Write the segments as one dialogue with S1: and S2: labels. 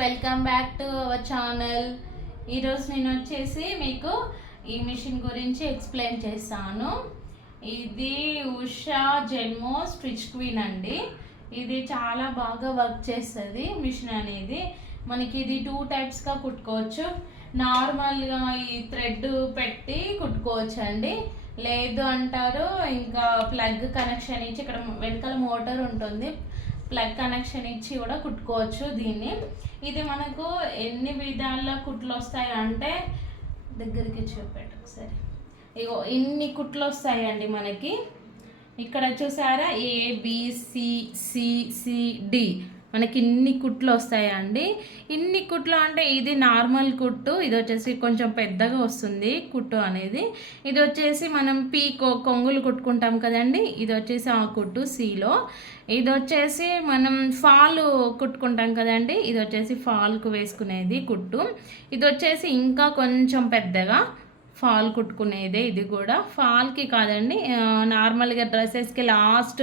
S1: Welcome back to our channel. ఈరోజు నేను వచ్చేసి మీకు ఈ మిషన్ గురించి ఎక్స్ప్లెయిన్ చేస్తాను. ఇది ఉషా జెన్మో స్టిచ్ క్వీన్ అండి. ఇది చాలా బాగా వర్క్ చేస్తుంది మిషన్ అనేది. మనకి ఇది టూ టైప్స్గా కుట్టుకోవచ్చు. నార్మల్గా ఈ థ్రెడ్ పెట్టి కుట్టుకోవచ్చు అండి లేదు అంటారు ఇంకా ప్లగ్ కనెక్షన్ ఇచ్చి ఇక్కడ వెనకాల మోటార్ ఉంటుంది. ప్లగ్ కనెక్షన్ ఇచ్చి కూడా కుట్టుకోవచ్చు దీన్ని. ఇది మనకు ఎన్ని విధాల కుట్లు వస్తాయి అంటే దగ్గరికి చూపెట్టు ఒకసారి ఇగో ఇన్ని కుట్లు వస్తాయండి మనకి. ఇక్కడ చూసారా? ఏబిసిసిసిడి మనకి ఇన్ని కుట్లు వస్తాయండి ఇన్ని కుట్లు అంటే ఇది నార్మల్ కుట్టు ఇది వచ్చేసి కొంచెం పెద్దగా వస్తుంది కుట్టు అనేది. ఇది వచ్చేసి మనం పీకో కొంగులు కుట్టుకుంటాం కదండి? ఇది వచ్చేసి ఆ కుట్టు సీలో. ఇది వచ్చేసి మనం ఫాల్ కుట్టుకుంటాం కదండి? ఇది వచ్చేసి ఫాల్కు వేసుకునేది కుట్టు. ఇది వచ్చేసి ఇంకా కొంచెం పెద్దగా. ఫాల్ కుట్టుకునేదే ఇది కూడా. ఫాల్కి కాదండి నార్మల్గా డ్రెస్సెస్కి లాస్ట్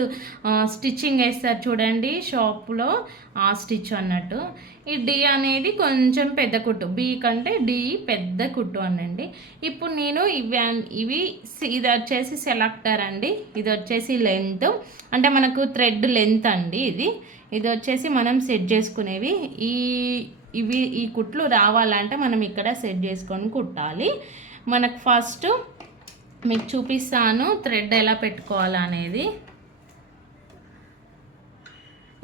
S1: స్టిచ్చింగ్ వేస్తారు చూడండి షాప్లో ఆ స్టిచ్ అన్నట్టు. ఈ డి అనేది కొంచెం పెద్ద కుట్టు బి కంటే డి పెద్ద కుట్టు అనండి. ఇప్పుడు నేను ఇవి అన్- ఇవి ఇది వచ్చేసి సెలెక్టర్ అండి ఇది వచ్చేసి లెంత్ అంటే మనకు థ్రెడ్ లెంత్ అండి ఇది. ఇది వచ్చేసి మనం సెట్ చేసుకునేవి. ఈ ఇవి ఈ కుట్లు రావాలంటే మనం ఇక్కడ సెట్ చేసుకొని కుట్టాలి. మనకు ఫస్ట్ మీకు చూపిస్తాను థ్రెడ్ ఎలా పెట్టుకోవాలి అనేది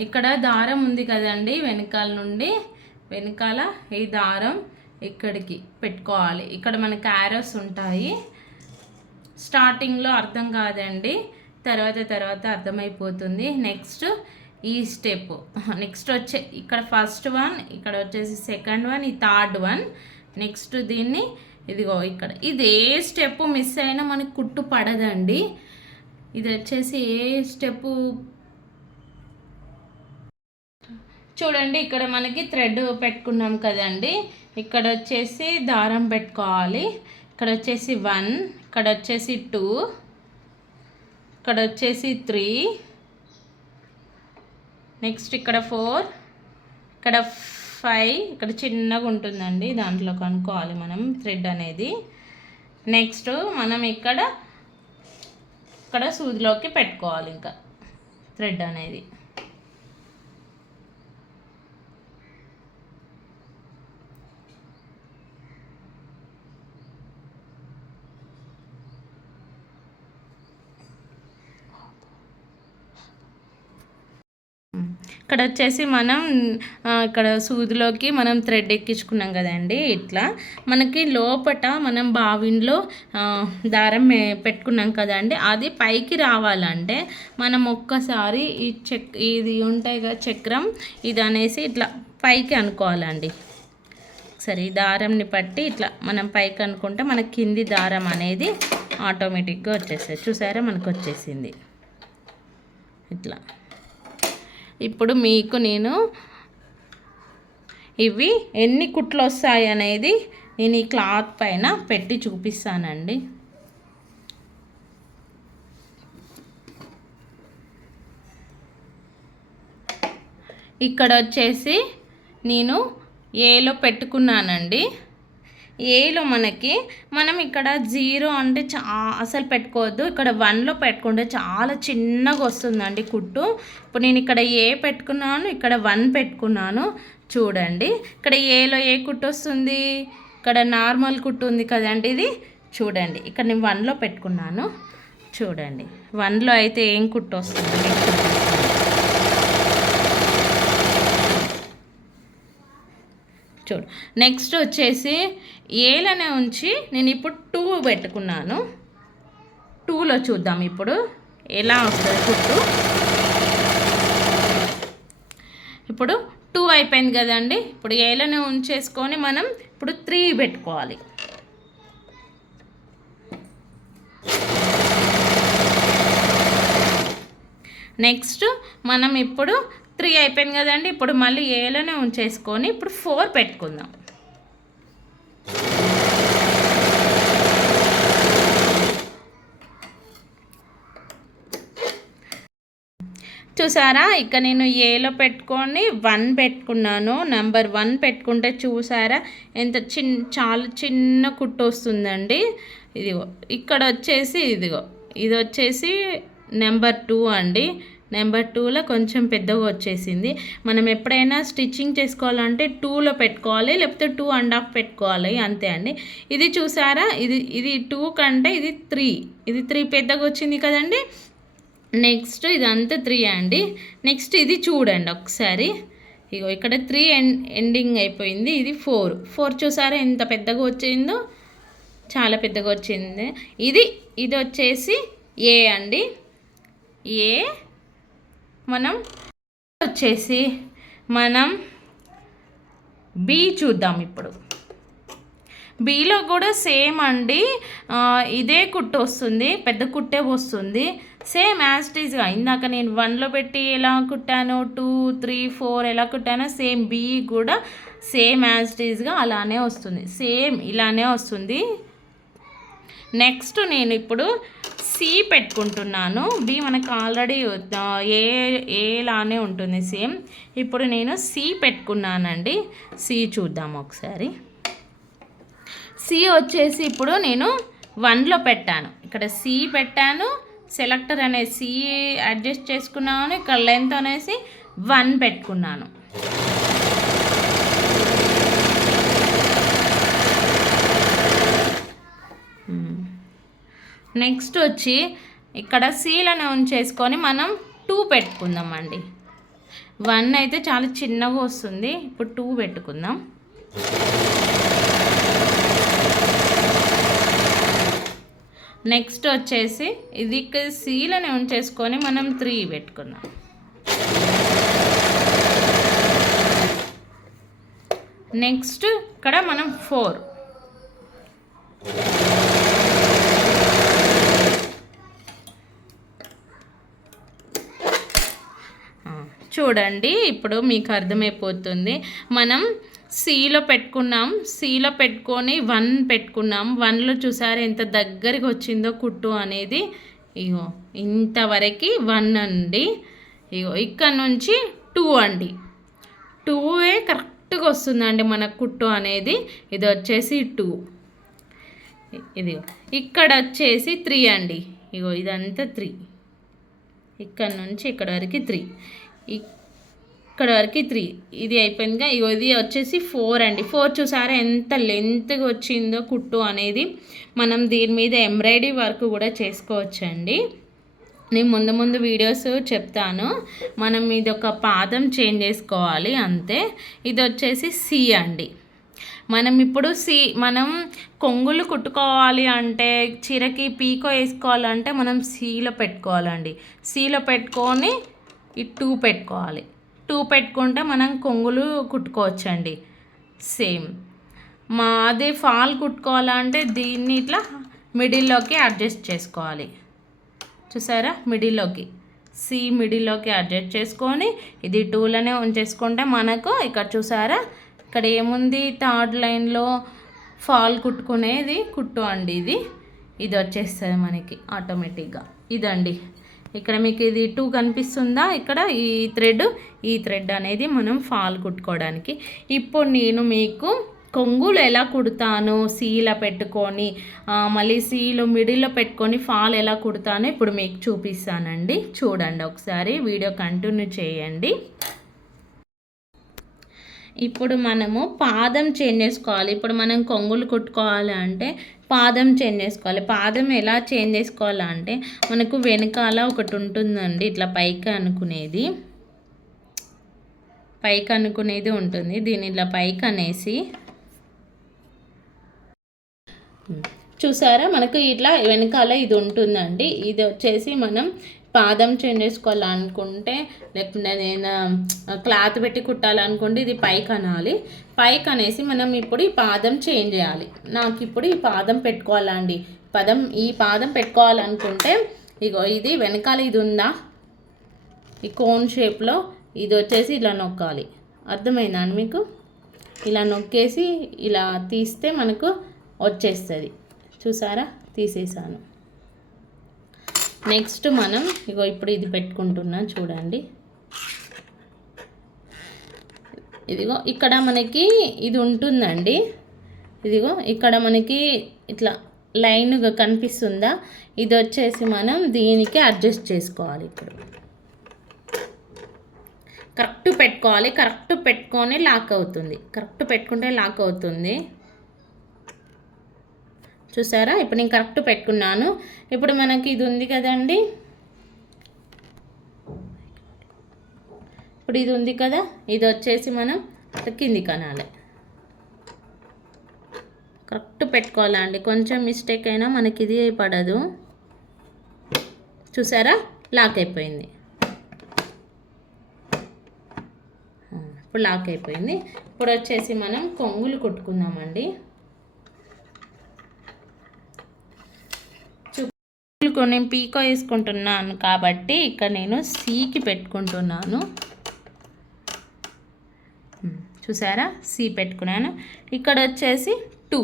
S1: ఇక్కడ దారం ఉంది కదండి వెనకాల నుండి. వెనకాల ఈ దారం ఇక్కడికి పెట్టుకోవాలి. ఇక్కడ మనకి యారోస్ ఉంటాయి. స్టార్టింగ్లో అర్థం కాదండి. తర్వాత తర్వాత అర్థమైపోతుంది. నెక్స్ట్ ఈ స్టెప్ నెక్స్ట్ వచ్చే ఇక్కడ ఫస్ట్ వన్ ఇక్కడ వచ్చేసి సెకండ్ వన్ ఈ థర్డ్ వన్ నెక్స్ట్ దీన్ని ఇదిగో ఇక్కడ. ఇది ఏ స్టెప్ మిస్ అయినా మనకి కుట్టు పడదండి. ఇది వచ్చేసి ఏ స్టెప్ చూడండి ఇక్కడ మనకి థ్రెడ్ పెట్టుకున్నాం కదండి. ఇక్కడ వచ్చేసి దారం పెట్టుకోవాలి. ఇక్కడ వచ్చేసి వన్ ఇక్కడ వచ్చేసి టూ ఇక్కడ వచ్చేసి త్రీ నెక్స్ట్ ఇక్కడ ఫోర్ ఇక్కడ ఫైవ్ ఇక్కడ చిన్నగా ఉంటుందండి. దాంట్లో కనుక్కోవాలి మనం థ్రెడ్ అనేది. నెక్స్ట్ మనం ఇక్కడ ఇక్కడ సూదిలోకి పెట్టుకోవాలి ఇంకా థ్రెడ్ అనేది. ఇక్కడ వచ్చేసి మనం ఇక్కడ సూదిలోకి మనం థ్రెడ్ ఎక్కించుకున్నాం కదండి ఇట్లా. మనకి లోపట మనం బావిన్లో దారం పెట్టుకున్నాం కదండి. అది పైకి రావాలంటే మనం ఒక్కసారి ఈ చెక్ ఇది ఉంటాయి కదా చక్రం ఇది అనేసి ఇట్లా పైకి అనుకోవాలండి. సరే ఈ దారంని పట్టి ఇట్లా మనం పైకి అనుకుంటే మన కింది దారం అనేది ఆటోమేటిక్గా వచ్చేస్తుంది. చూసారా? మనకు వచ్చేసింది ఇట్లా. ఇప్పుడు మీకు నేను ఇవి ఎన్ని కుట్లు వస్తాయి అనేది నేను ఈ క్లాత్ పైన పెట్టి చూపిస్తానండి. ఇక్కడ వచ్చేసి నేను ఏలో పెట్టుకున్నానండి. ఏలో మనకి మనం ఇక్కడ జీరో అంటే చా అసలు పెట్టుకోవద్దు. ఇక్కడ వన్లో పెట్టుకుంటే చాలా చిన్నగా వస్తుందండి కుట్టు. ఇప్పుడు నేను ఇక్కడ ఏ పెట్టుకున్నాను ఇక్కడ వన్ పెట్టుకున్నాను. చూడండి. ఇక్కడ ఏలో ఏ కుట్టు వస్తుంది? ఇక్కడ నార్మల్ కుట్టు ఉంది కదండి ఇది. చూడండి. ఇక్కడ నేను వన్లో పెట్టుకున్నాను. చూడండి. వన్లో అయితే ఏం కుట్టు వస్తుంది మీకు చూపిస్తాను. చూడు. నెక్స్ట్ వచ్చేసి ఏలనే ఉంచి నేను ఇప్పుడు టూ పెట్టుకున్నాను. టూలో చూద్దాం ఇప్పుడు. ఎలా వస్తుంది కుట్టు ఇప్పుడు టూ అయిపోయింది కదండి. ఇప్పుడు ఏలనే ఉంచేసుకొని మనం ఇప్పుడు త్రీ పెట్టుకోవాలి. నెక్స్ట్ మనం ఇప్పుడు త్రీ అయిపోయింది కదండి ఇప్పుడు మళ్ళీ ఏలోనే ఉంచేసుకొని ఇప్పుడు ఫోర్ పెట్టుకుందాం. చూసారా? ఇక నేను ఏలో పెట్టుకొని వన్ పెట్టుకున్నాను. నెంబర్ వన్ పెట్టుకుంటే చూసారా? ఎంత చిన్ చాలా చిన్న కుట్టు వస్తుందండి. ఇదిగో ఇక్కడ వచ్చేసి ఇదిగో ఇది వచ్చేసి నెంబర్ టూ అండి. నెంబర్ టూలో కొంచెం పెద్దగా వచ్చేసింది. మనం ఎప్పుడైనా స్టిచ్చింగ్ చేసుకోవాలంటే టూలో పెట్టుకోవాలి లేకపోతే టూ అండ్ హాఫ్ పెట్టుకోవాలి అంతే అండి. ఇది చూసారా? ఇది ఇది టూ కంటే ఇది త్రీ. ఇది త్రీ పెద్దగా వచ్చింది కదండి? నెక్స్ట్ ఇదంతా త్రీ అండి. నెక్స్ట్ ఇది చూడండి ఒకసారి. ఇగో ఇక్కడ త్రీ ఎండ్ ఎండింగ్ అయిపోయింది. ఇది ఫోర్. ఫోర్ చూసారా ఎంత పెద్దగా వచ్చిందో? చాలా పెద్దగా వచ్చింది. ఇది ఇది వచ్చేసి ఏ అండి? ఏ మనం వచ్చేసి మనం బి చూద్దాం ఇప్పుడు. బీలో కూడా సేమ్ అండి. ఇదే కుట్టు వస్తుంది పెద్ద కుట్టే వస్తుంది. సేమ్ యాస్టీస్గా ఇందాక నేను వన్లో పెట్టి ఎలా కుట్టాను టూ త్రీ ఫోర్ ఎలా కుట్టానో సేమ్ బీ కూడా సేమ్ యాస్టీస్గా అలానే వస్తుంది. సేమ్ ఇలానే వస్తుంది. నెక్స్ట్ నేను ఇప్పుడు సి పెట్టుకుంటున్నాను. బి మనకు ఆల్రెడీ ఏ ఏలానే ఉంటుంది సేమ్ ఇప్పుడు నేను సి పెట్టుకున్నానండి. సి చూద్దాం ఒకసారి. సి వచ్చేసి ఇప్పుడు నేను వన్లో పెట్టాను. ఇక్కడ సి పెట్టాను. సెలెక్టర్ అనే సి అడ్జస్ట్ చేసుకున్నాను. ఇక్కడ లెంత్ అనేసి వన్ పెట్టుకున్నాను. నెక్స్ట్ వచ్చి ఇక్కడ సీలను ఉంచేసుకొని మనం టూ పెట్టుకుందామండి. వన్ అయితే చాలా చిన్నగా వస్తుంది. ఇప్పుడు టూ పెట్టుకుందాం. నెక్స్ట్ వచ్చేసి ఇది సీలని సీలని ఉంచేసుకొని మనం త్రీ పెట్టుకుందాం. నెక్స్ట్ ఇక్కడ మనం ఫోర్ చూడండి ఇప్పుడు మీకు అర్థమైపోతుంది. మనం సీలో పెట్టుకున్నాం సీలో పెట్టుకొని వన్ పెట్టుకున్నాం. వన్లో చూసారు ఎంత దగ్గరికి వచ్చిందో కుట్టు అనేది? ఇగో ఇంతవరకు వన్ అండి. ఇగో ఇక్కడ నుంచి టూ అండి. టూవే కరెక్ట్గా వస్తుందండి మన కుట్టు అనేది. ఇది వచ్చేసి టూ. ఇది ఇక్కడ వచ్చేసి త్రీ అండి. ఇగో ఇదంతా త్రీ. ఇక్కడ నుంచి ఇక్కడ వరకు త్రీ. ఇక్కడ వరకు త్రీ. ఇది అయిపోయిందిగా. ఇది వచ్చేసి ఫోర్ అండి. ఫోర్ చూసారా ఎంత లెంత్గా వచ్చిందో కుట్టు అనేది. మనం దీని మీద ఎంబ్రాయిడరీ వర్క్ కూడా చేసుకోవచ్చండి. నేను ముందు ముందు వీడియోస్ చెప్తాను. మనం ఇది ఒక పాదం చేంజ్ చేసుకోవాలి అంతే. ఇది వచ్చేసి సి అండి. మనం ఇప్పుడు సి మనం కొంగులు కుట్టుకోవాలి అంటే చీరకి పీకో వేసుకోవాలంటే మనం సీలో పెట్టుకోవాలండి. సీలో పెట్టుకొని ఈ టూ పెట్టుకోవాలి. టూ పెట్టుకుంటే మనం కొంగులు కుట్టుకోవచ్చండి. సేమ్. మా అదే ఫాల్ కుట్టుకోవాలంటే దీన్ని ఇట్లా మిడిల్లోకి అడ్జస్ట్ చేసుకోవాలి. చూసారా? మిడిల్లోకి. సి మిడిల్లోకి అడ్జస్ట్ చేసుకొని ఇది టూలోనే ఉంచేసుకుంటే మనకు ఇక్కడ చూసారా? ఇక్కడ ఏముంది? థర్డ్ లైన్లో ఫాల్ కుట్టుకునేది కుట్టు అండి ఇది. ఇది వచ్చేస్తుంది మనకి ఆటోమేటిక్గా. ఇదండి. ఇక్కడ మీకు ఇది టూ కనిపిస్తుందా? ఇక్కడ ఈ థ్రెడ్ ఈ థ్రెడ్ అనేది మనం ఫాల్ కుట్టుకోవడానికి. ఇప్పుడు నేను మీకు కొంగులు ఎలా కుడతాను సీలో పెట్టుకొని మళ్ళీ సీలు మిడిల్లో పెట్టుకొని ఫాల్ ఎలా కుడతానో ఇప్పుడు మీకు చూపిస్తానండి. చూడండి ఒకసారి వీడియో కంటిన్యూ చేయండి. ఇప్పుడు మనము పాదం చేంజ్ చేసుకోవాలి. ఇప్పుడు మనం కొంగులు కుట్టుకోవాలి అంటే పాదం చేంజ్ చేసుకోవాలి. పాదం ఎలా చేంజ్ చేసుకోవాలంటే మనకు వెనకాల ఒకటి ఉంటుందండి ఇట్లా పైకి అనుకునేది. పైకి అనుకునేది ఉంటుంది. దీన్ని ఇట్లా పైకి అనేసి. చూసారా? మనకు ఇట్లా వెనకాల ఇది ఉంటుందండి. ఇది వచ్చేసి మనం పాదం చేంజ్ చేసుకోవాలనుకుంటే లేకపోతే నేను క్లాత్ పెట్టి కుట్టాలనుకుంటే ఇది పైకి అనాలి. పైకి అనేసి మనం ఇప్పుడు ఈ పాదం చేంజ్ చేయాలి. నాకు ఇప్పుడు ఈ పాదం పెట్టుకోవాలండి పదం ఈ పాదం పెట్టుకోవాలనుకుంటే ఇగో ఇది వెనకాల ఇది ఉందా? ఈ కోన్ షేప్లో ఇది వచ్చేసి ఇలా నొక్కాలి. అర్థమైందండి మీకు? ఇలా నొక్కేసి ఇలా తీస్తే మనకు వచ్చేస్తుంది. చూసారా? తీసేసాను. నెక్స్ట్ మనం ఇగో ఇప్పుడు ఇది పెట్టుకుంటున్నా చూడండి. ఇదిగో ఇక్కడ మనకి ఇది ఉంటుందండి. ఇదిగో ఇక్కడ మనకి ఇట్లా లైన్గా కనిపిస్తుందా? ఇది వచ్చేసి మనం దీనికి అడ్జస్ట్ చేసుకోవాలి ఇప్పుడు. కరెక్ట్ పెట్టుకోవాలి కరెక్ట్ పెట్టుకొని లాక్ అవుతుంది. కరెక్ట్ పెట్టుకుంటే లాక్ అవుతుంది. చూసారా? ఇప్పుడు నేను కరెక్ట్ పెట్టుకున్నాను. ఇప్పుడు మనకి ఇది ఉంది కదండి. ఇప్పుడు ఇది ఉంది కదా ఇది వచ్చేసి మనం కింది కనాలి. కరెక్ట్ పెట్టుకోవాలండి. కొంచెం మిస్టేక్ అయినా మనకి ఇది పడదు. చూసారా? లాక్ అయిపోయింది. ఇప్పుడు లాక్ అయిపోయింది. ఇప్పుడు వచ్చేసి మనం కొంగులు కుట్టుకుందామండి. చూ నేను పీకో వేసుకుంటున్నాను కాబట్టి ఇక్కడ నేను సీకి పెట్టుకుంటున్నాను. చూసారా? సి పెట్టుకున్నాను. ఇక్కడ వచ్చేసి టూ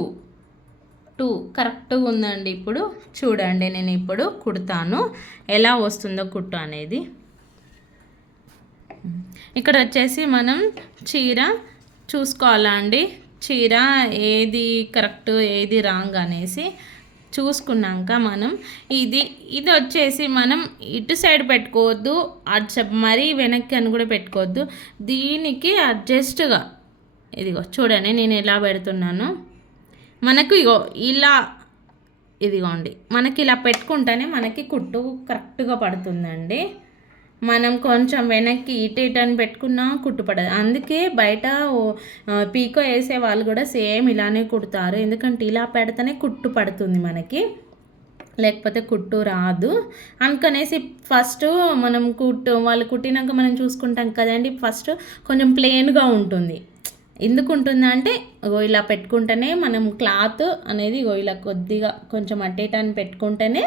S1: టూ కరెక్ట్గా ఉందండి ఇప్పుడు. చూడండి నేను ఇప్పుడు కుడతాను. ఎలా వస్తుందో కుట్టు అనేది. ఇక్కడ వచ్చేసి మనం చీర చూసుకోవాలా అండి? చీర ఏది కరెక్ట్ ఏది రాంగ్ అనేసి. చూసుకున్నాక మనం ఇది ఇది వచ్చేసి మనం ఇటు సైడ్ పెట్టుకోవద్దు అటు మరీ వెనక్కి అని కూడా పెట్టుకోవద్దు. దీనికి అడ్జస్ట్గా ఇదిగో చూడండి నేను ఎలా పెడుతున్నాను. మనకు ఇగో ఇలా ఇదిగోండి మనకి ఇలా పెట్టుకుంటేనే మనకి కుట్టు కరెక్ట్గా పడుతుందండి. మనం కొంచెం వెనక్కి ఇటు ఇటు అని పెట్టుకున్నా కుట్టుపడదు. అందుకే బయట పీకో వేసే వాళ్ళు కూడా సేమ్ ఇలానే కుడతారు. ఎందుకంటే ఇలా పెడితేనే కుట్టు పడుతుంది మనకి. లేకపోతే కుట్టు రాదు. అందుకనేసి ఫస్ట్ మనం కుట్టు వాళ్ళు కుట్టినాక మనం చూసుకుంటాం కదండి ఫస్ట్ కొంచెం ప్లెయిన్గా ఉంటుంది. ఎందుకు ఉంటుందా అంటే ఇలా పెట్టుకుంటేనే మనం క్లాత్ అనేది ఇలా కొద్దిగా కొంచెం అట్టేటాన్ని పెట్టుకుంటేనే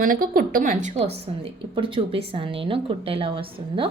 S1: మనకు కుట్టు మంచిగా వస్తుంది. ఇప్పుడు చూపిస్తాను నేను కుట్టు ఎలా వస్తుందో.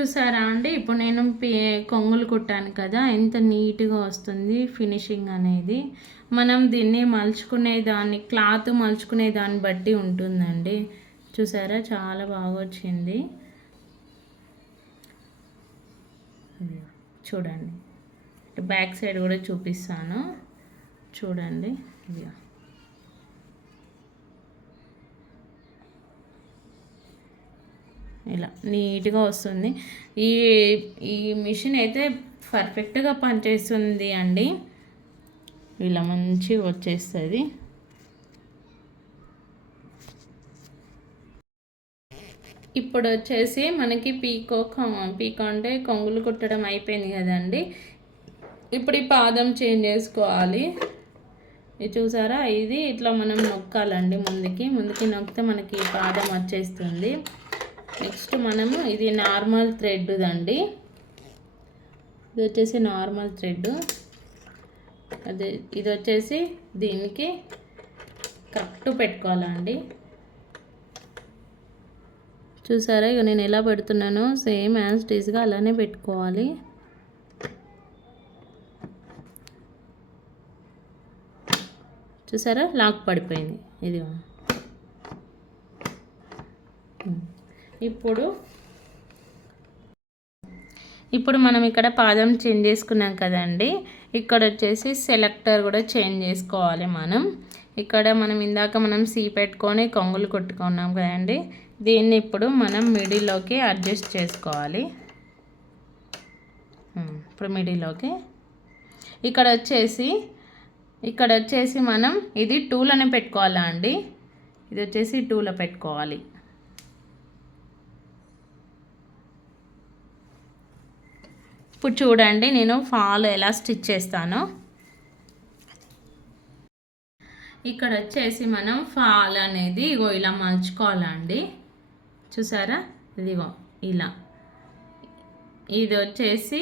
S1: చూసారా అండి? ఇప్పుడు నేను కొంగులు కుట్టాను కదా ఎంత నీట్గా వస్తుంది ఫినిషింగ్ అనేది. మనం దీన్ని మలుచుకునే దాన్ని క్లాత్ మలుచుకునే దాన్ని బట్టి ఉంటుందండి. చూసారా? చాలా బాగా వచ్చింది. చూడండి. బ్యాక్ సైడ్ కూడా చూపిస్తాను. చూడండి. ఇదిగో. ఇలా నీట్గా వస్తుంది. ఈ ఈ మిషన్ అయితే పర్ఫెక్ట్గా పనిచేస్తుంది అండి. ఇలా మంచిగా వచ్చేస్తుంది. ఇప్పుడు వచ్చేసి మనకి పీకో పీకో అంటే కొంగులు కుట్టడం అయిపోయింది కదండి. ఇప్పుడు ఈ పాదం చేంజ్ చేసుకోవాలి. ఇది చూసారా? ఇది ఇట్లా మనం నొక్కాలండి ముందుకి. ముందుకి నొక్కితే మనకి పాదం వచ్చేస్తుంది. నెక్స్ట్ మనము ఇది నార్మల్ థ్రెడ్దండి. ఇది వచ్చేసి నార్మల్ థ్రెడ్. అదే ఇది వచ్చేసి దీనికి కరెక్ట్ పెట్టుకోవాలండి. చూసారా ఇక నేను ఎలా పెడుతున్నానో సేమ్ యాజ్ టీజ్గా అలానే పెట్టుకోవాలి. చూసారా లాక్ పడిపోయింది. ఇది ఇప్పుడు ఇప్పుడు మనం ఇక్కడ పాదం చేంజ్ చేసుకున్నాం కదండి. ఇక్కడ వచ్చేసి సెలెక్టర్ కూడా చేంజ్ చేసుకోవాలి మనం. ఇక్కడ మనం ఇందాక మనం సీ పెట్టుకొని కొంగులు కొట్టుకున్నాం కదండి. దీన్ని ఇప్పుడు మనం మిడిల్లోకి అడ్జస్ట్ చేసుకోవాలి. ఇప్పుడు మిడిల్లోకి ఇక్కడ వచ్చేసి ఇక్కడ వచ్చేసి మనం ఇది టూలోనే పెట్టుకోవాలా అండి? ఇది వచ్చేసి టూలో పెట్టుకోవాలి. ఇప్పుడు చూడండి నేను ఫాల్ ఎలా స్టిచ్ చేస్తానో. ఇక్కడ వచ్చేసి మనం ఫాల్ అనేది ఇగో ఇలా మలుచుకోవాలండి. చూసారా? ఇదిగో ఇలా. ఇది వచ్చేసి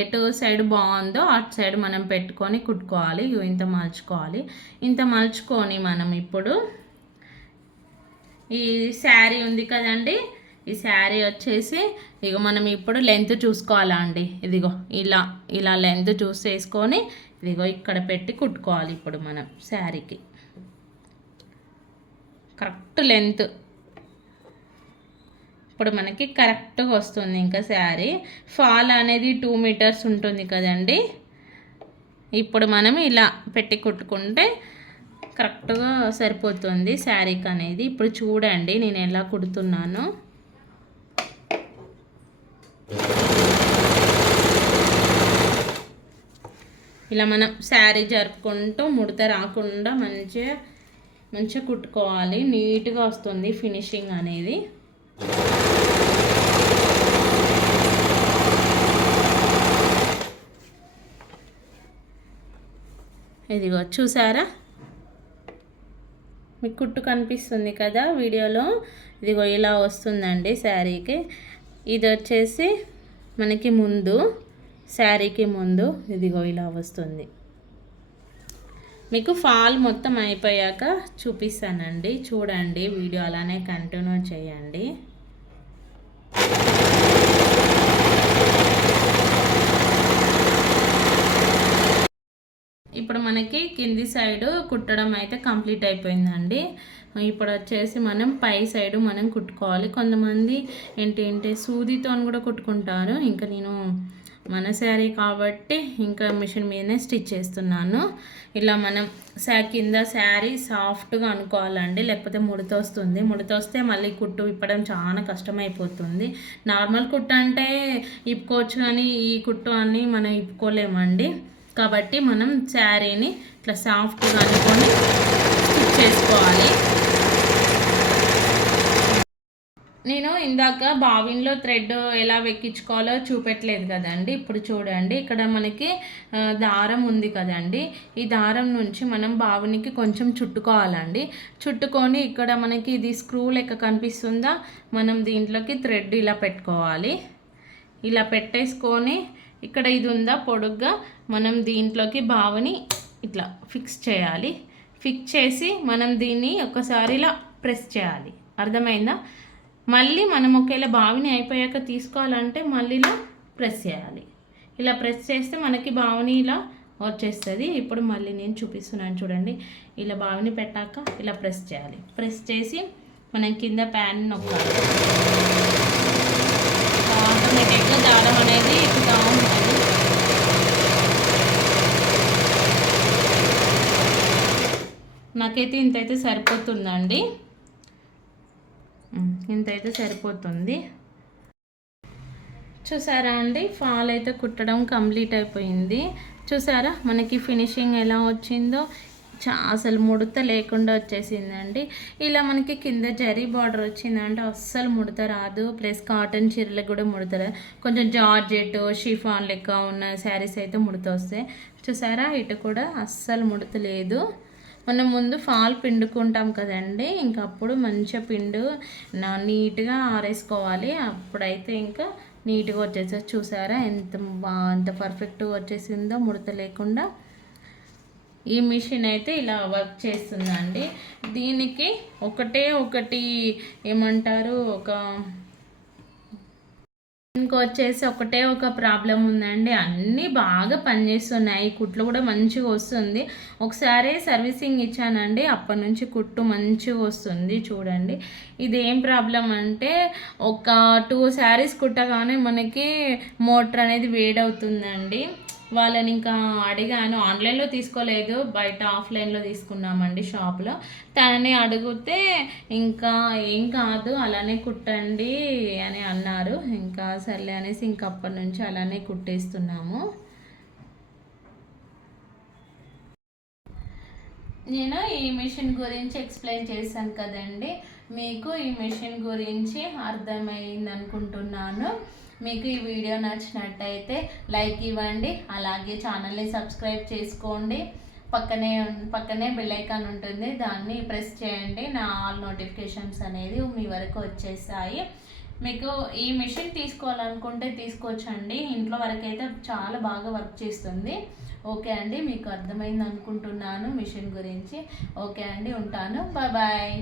S1: ఎటు సైడ్ బాగుందో అటు సైడ్ మనం పెట్టుకొని కుట్టుకోవాలి. ఇగో ఇంత మలుచుకోవాలి. ఇంత మలుచుకొని మనం ఇప్పుడు ఈ శారీ ఉంది కదండి ఈ శారీ వచ్చేసి ఇక మనం ఇప్పుడు లెంత్ చూసుకోవాలా అండి? ఇదిగో ఇలా ఇలా లెంత్ చూసేసుకొని ఇదిగో ఇక్కడ పెట్టి కుట్టుకోవాలి ఇప్పుడు మనం శారీకి. కరెక్ట్ లెంత్ ఇప్పుడు మనకి కరెక్ట్గా వస్తుంది ఇంకా శారీ. ఫాల్ అనేది టూ మీటర్స్ ఉంటుంది కదండి? ఇప్పుడు మనం ఇలా పెట్టి కుట్టుకుంటే కరెక్ట్గా సరిపోతుంది శారీకి అనేది ఇప్పుడు చూడండి నేను ఎలా కుడుతున్నాను. ఇలా మనం శారీ జరుపుకుంటూ ముడత రాకుండా మంచిగా మంచిగా కుట్టుకోవాలి. నీట్గా వస్తుంది ఫినిషింగ్ అనేది. ఇదిగో చూసారా? మీకు కుట్టు కనిపిస్తుంది కదా వీడియోలో. ఇదిగో ఇలా వస్తుందండి శారీకి. ఇది వచ్చేసి మనకి ముందు శారీకి ముందు ఇదిగో ఇలా వస్తుంది. మీకు ఫాల్ మొత్తం అయిపోయాక చూపిస్తానండి. చూడండి వీడియో అలానే కంటిన్యూ చేయండి. ఇప్పుడు మనకి కింది సైడ్ కుట్టడం అయితే కంప్లీట్ అయిపోయిందండి. ఇప్పుడు వచ్చేసి మనం పై సైడ్ మనం కుట్టుకోవాలి. కొంతమంది ఏంటి ఏంటి సూదితో కూడా కుట్టుకుంటారు. ఇంకా నేను మన శారీ కాబట్టి ఇంకా మిషన్ మీదనే స్టిచ్ చేస్తున్నాను. ఇలా మనం శా కింద శారీ సాఫ్ట్గా అనుకోవాలండి లేకపోతే ముడితోస్తుంది. వస్తుంది వస్తే మళ్ళీ కుట్టు ఇప్పడం చాలా కష్టమైపోతుంది. నార్మల్ కుట్టు అంటే ఇప్పుకోవచ్చు కానీ ఈ కుట్టు అని మనం ఇప్పుకోలేమండి. కాబట్టి మనం శారీని ఇట్లా సాఫ్ట్గా అనుకొని స్టిచ్ చేసుకోవాలి. నేను ఇందాక బావిన్లో థ్రెడ్ ఎలా వెక్కించుకోవాలో చూపెట్టలేదు కదండి. ఇప్పుడు చూడండి ఇక్కడ మనకి దారం ఉంది కదండి. ఈ దారం నుంచి మనం బావినికి కొంచెం చుట్టుకోవాలండి. చుట్టుకొని ఇక్కడ మనకి ఇది స్క్రూ లెక్క కనిపిస్తుందా? మనం దీంట్లోకి థ్రెడ్ ఇలా పెట్టుకోవాలి. ఇలా పెట్టేసుకొని ఇక్కడ ఇది ఉందా పొడుగ్గా? మనం దీంట్లోకి బావిని ఇట్లా ఫిక్స్ చేయాలి. ఫిక్స్ చేసి మనం దీన్ని ఒకసారి ఇలా ప్రెస్ చేయాలి. అర్థమైందా? మళ్ళీ మనం ఒకవేళ బావిని అయిపోయాక తీసుకోవాలంటే మళ్ళీ ఇలా ప్రెస్ చేయాలి. ఇలా ప్రెస్ చేస్తే మనకి బావిని ఇలా వచ్చేస్తుంది. ఇప్పుడు మళ్ళీ నేను చూపిస్తున్నాను చూడండి. ఇలా బావిని పెట్టాక ఇలా ప్రెస్ చేయాలి. ప్రెస్ చేసి మనం కింద ప్యాన్ నొక్కాలి. ఆటోమేటిక్గా దారం అనేది ఎక్కుతా ఉంటుంది నాకైతే ఇంతైతే సరిపోతుందండి. ఇంతైతే సరిపోతుంది. చూసారా అండి? ఫాల్ అయితే కుట్టడం కంప్లీట్ అయిపోయింది. చూసారా? మనకి ఫినిషింగ్ ఎలా వచ్చిందో? చా అసలు ముడత లేకుండా వచ్చేసిందండి. ఇలా మనకి కింద జరీ బార్డర్ వచ్చిందంటే అస్సలు ముడత రాదు. ప్లస్ కాటన్ చీరలకు కూడా ముడత కొంచెం జార్జెట్ షిఫాన్ లెక్క ఉన్న శారీస్ అయితే ముడత వస్తాయి. చూసారా? ఇటు కూడా అస్సలు ముడత లేదు. మనం ముందు ఫాల్ పిండుకుంటాం కదండి. ఇంకా అప్పుడు మంచిగా పిండు నీట్గా ఆరేసుకోవాలి. అప్పుడైతే ఇంకా నీట్గా వచ్చేసి చూసారా ఎంత బా ఎంత పర్ఫెక్ట్గా వచ్చేసిందో ముడత లేకుండా ఈ మిషన్ అయితే ఇలా వర్క్ చేస్తుందండి. దీనికి ఒకటే ఒకటి ఏమంటారు ఒక ఇంకొచ్చేసి ఒకటే ఒక ప్రాబ్లం ఉందండి. అన్నీ బాగా పనిచేస్తున్నాయి. కుట్లు కూడా మంచిగా వస్తుంది. ఒకసారి సర్వీసింగ్ ఇచ్చానండి. అప్పటి నుంచి కుట్టు మంచిగా వస్తుంది చూడండి. ఇది ఏం ప్రాబ్లం అంటే ఒక టూ శారీస్ కుట్టగానే మనకి మోటార్ అనేది వేడవుతుందండి. వాళ్ళని ఇంకా అడిగాను. ఆన్లైన్లో తీసుకోలేదు బయట ఆఫ్లైన్లో తీసుకున్నామండి షాప్లో. తనని అడిగితే ఇంకా ఏం కాదు అలానే కుట్టండి అని అన్నారు. ఇంకా సర్లే అనేసి ఇంకప్పటి నుంచి అలానే కుట్టేస్తున్నాము. నేను ఈ మిషన్ గురించి ఎక్స్ప్లెయిన్ చేశాను కదండి. మీకు ఈ మిషన్ గురించి అర్థమైంది అనుకుంటున్నాను మీకు ఈ వీడియో నచ్చినట్టయితే లైక్ ఇవ్వండి అలాగే ఛానల్ని సబ్స్క్రైబ్ చేసుకోండి. పక్కనే పక్కనే బెల్ ఐకాన్ ఉంటుంది దాన్ని ప్రెస్ చేయండి. నా ఆల్ నోటిఫికేషన్స్ అనేది మీ వరకు వచ్చేసాయి. మీకు ఈ మిషన్ తీసుకోవాలనుకుంటే తీసుకోవచ్చండి. ఇంట్లో వరకు అయితే చాలా బాగా వర్క్ చేస్తుంది. ఓకే అండి మీకు అర్థమైంది అనుకుంటున్నాను మిషన్ గురించి. ఓకే అండి ఉంటాను. బాయ్